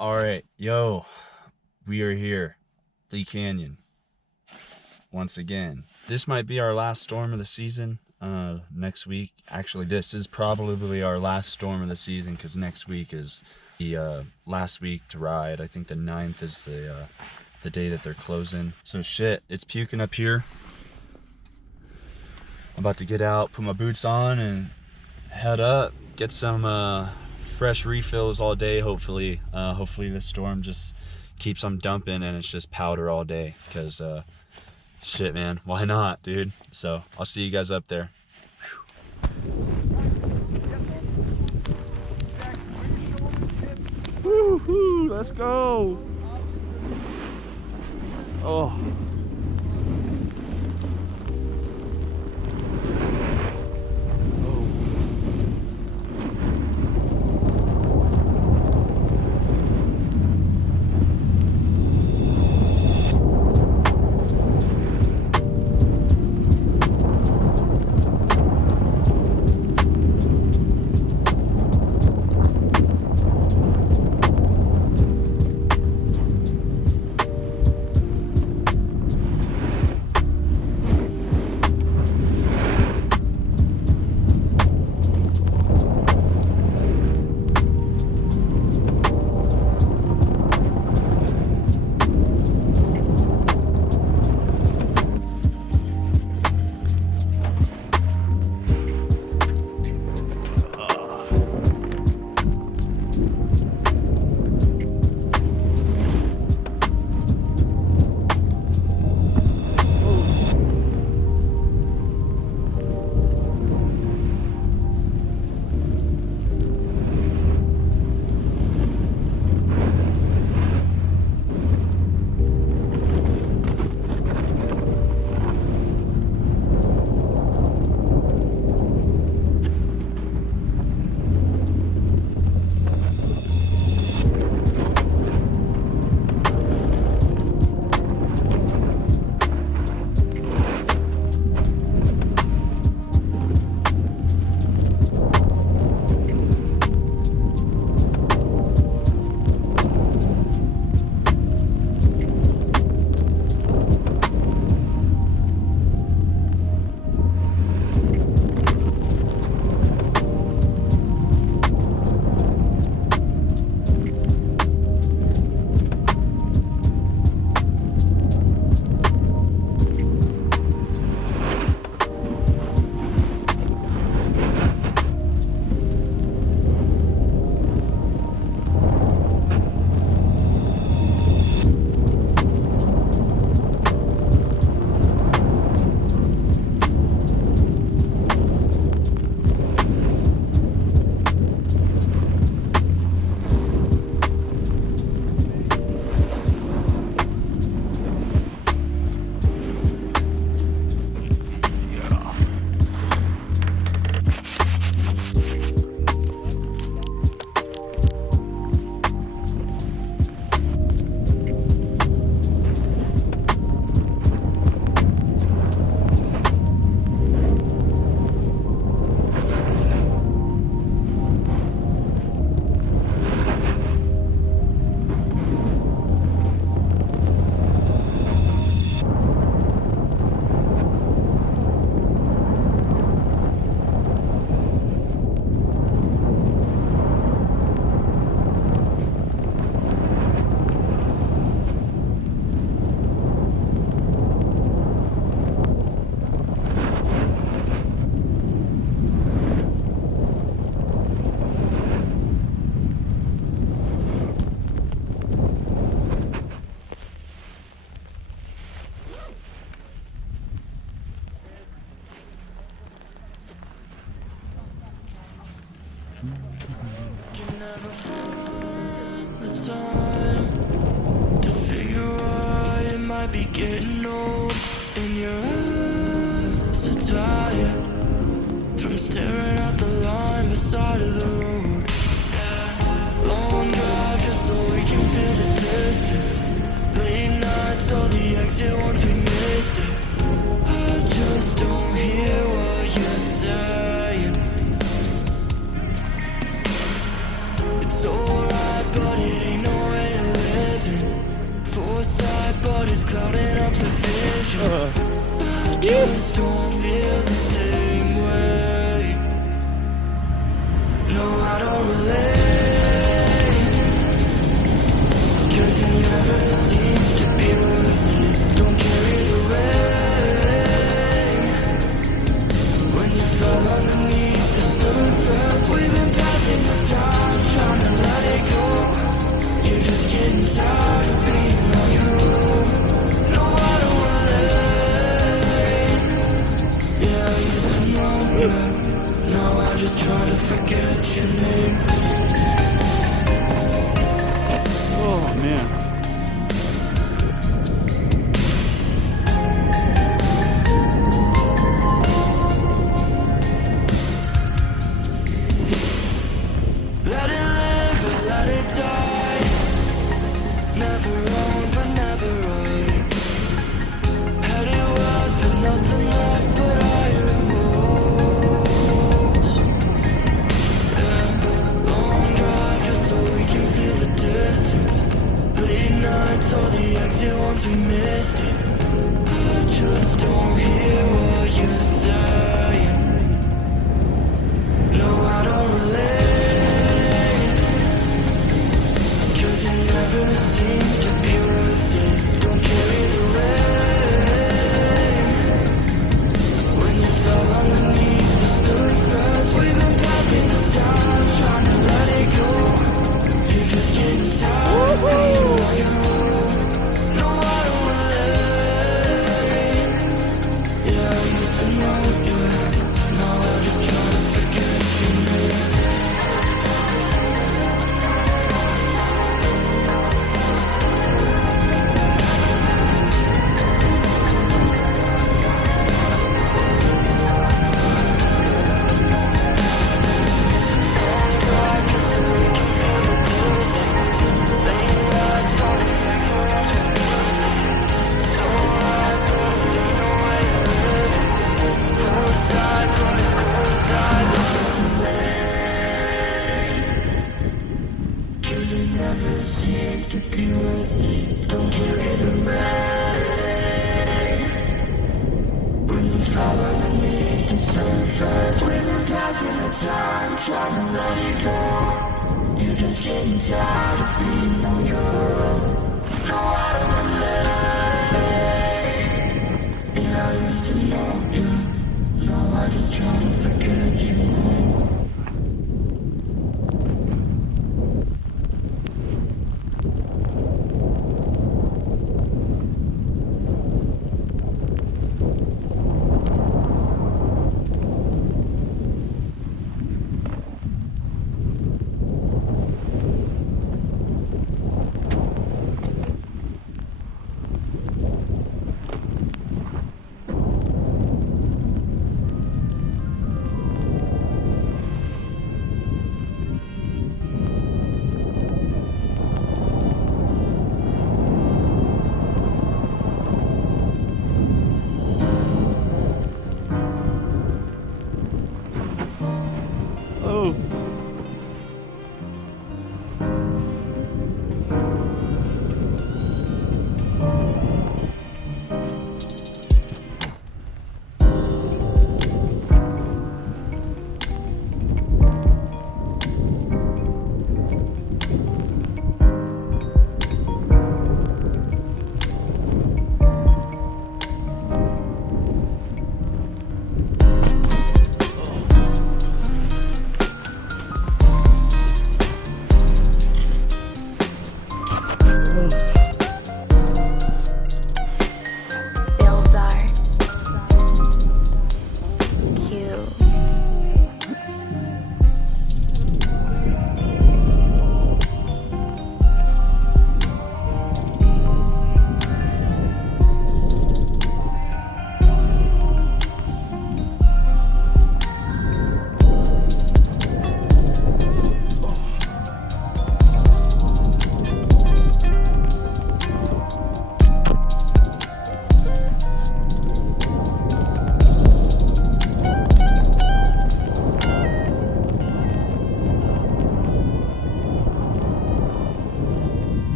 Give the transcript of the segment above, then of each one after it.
All right, yo, we are here, Lee Canyon, once again. This might be our last storm of the season. Next week, actually, this is probably our last storm of the season because next week is the last week to ride. I think the 9th is the day that they're closing. So shit, it's puking up here. I'm about to get out, put my boots on, and head up, get some fresh refills all day. Hopefully this storm just keeps on dumping and it's just powder all day, because shit, man, why not, dude? So I'll see you guys up there. Woo-hoo, let's go. Oh, can never find the time to figure out it might be getting old, and your eyes are tired from staring at the line beside of the road. Long drive just so we can feel the distance. Late nights or the exit once we missed it. I just don't hear what you're saying. It's alright, but it ain't no but it's clouding up the vision. I just don't feel the same way. No, I don't relate, 'cause you never seem to be worth it. Don't care either way. When you fell underneath the surface, we've been passing the time, trying to let it go. You're just getting tired of being on your own. No, I don't relate. Yeah, I used to know you. Now I just try to forget your name. Oh man. Let it live or let it die. Never wrong but never right. Had it was with nothing left but iron walls. Yeah, long drive just so we can feel the distance. Late nights or the exit once we missed it. I just don't hear what you're saying. No, I don't relate, 'cause you never seem to be worth it. Don't care either way. When you fell underneath the surface, we've been passing the time, trying to let it go. You're just getting tired of being on your own. No, I don't relate. Yeah, I used to know you. Now I just try to forget your name. Cause it never seemed to be worth it. Don't care either way. When you fall underneath the surface, we've been passing the time, trying to let it go. You're just getting tired of being on your own. No, I don't relate. Yeah, I used to know you. Now I just try to forget you.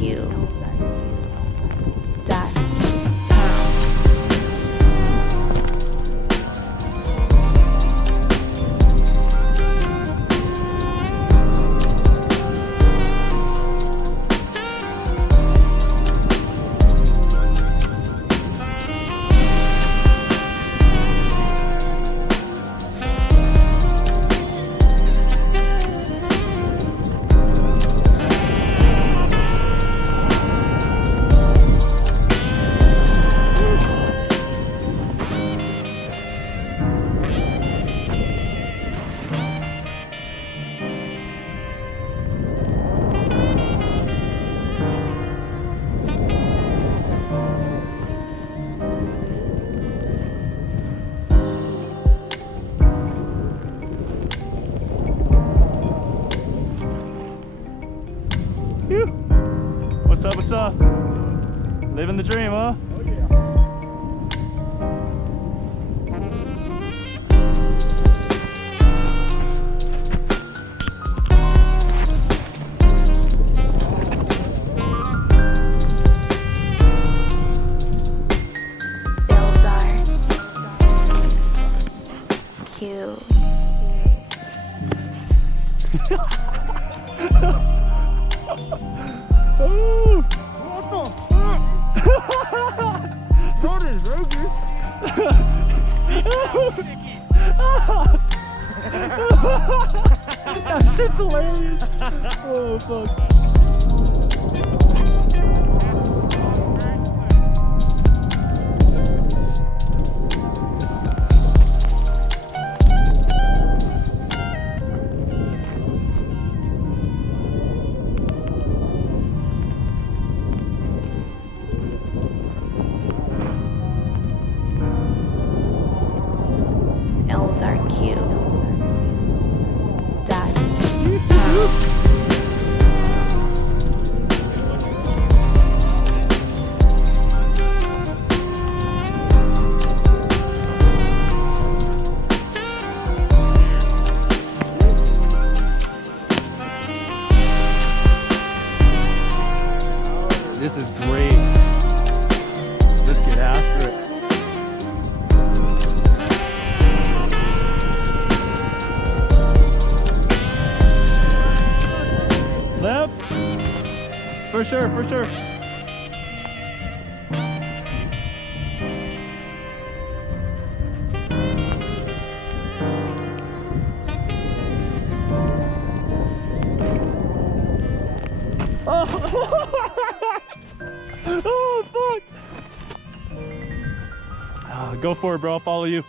Phew. What's up, what's up? Living the dream, huh? Oh yeah. Ooh. What the fuck? Not as rugged. That shit's hilarious. Oh fuck. This is great. Let's get after it. Left. For sure, for sure. Oh fuck! Oh, go for it, bro. I'll follow you.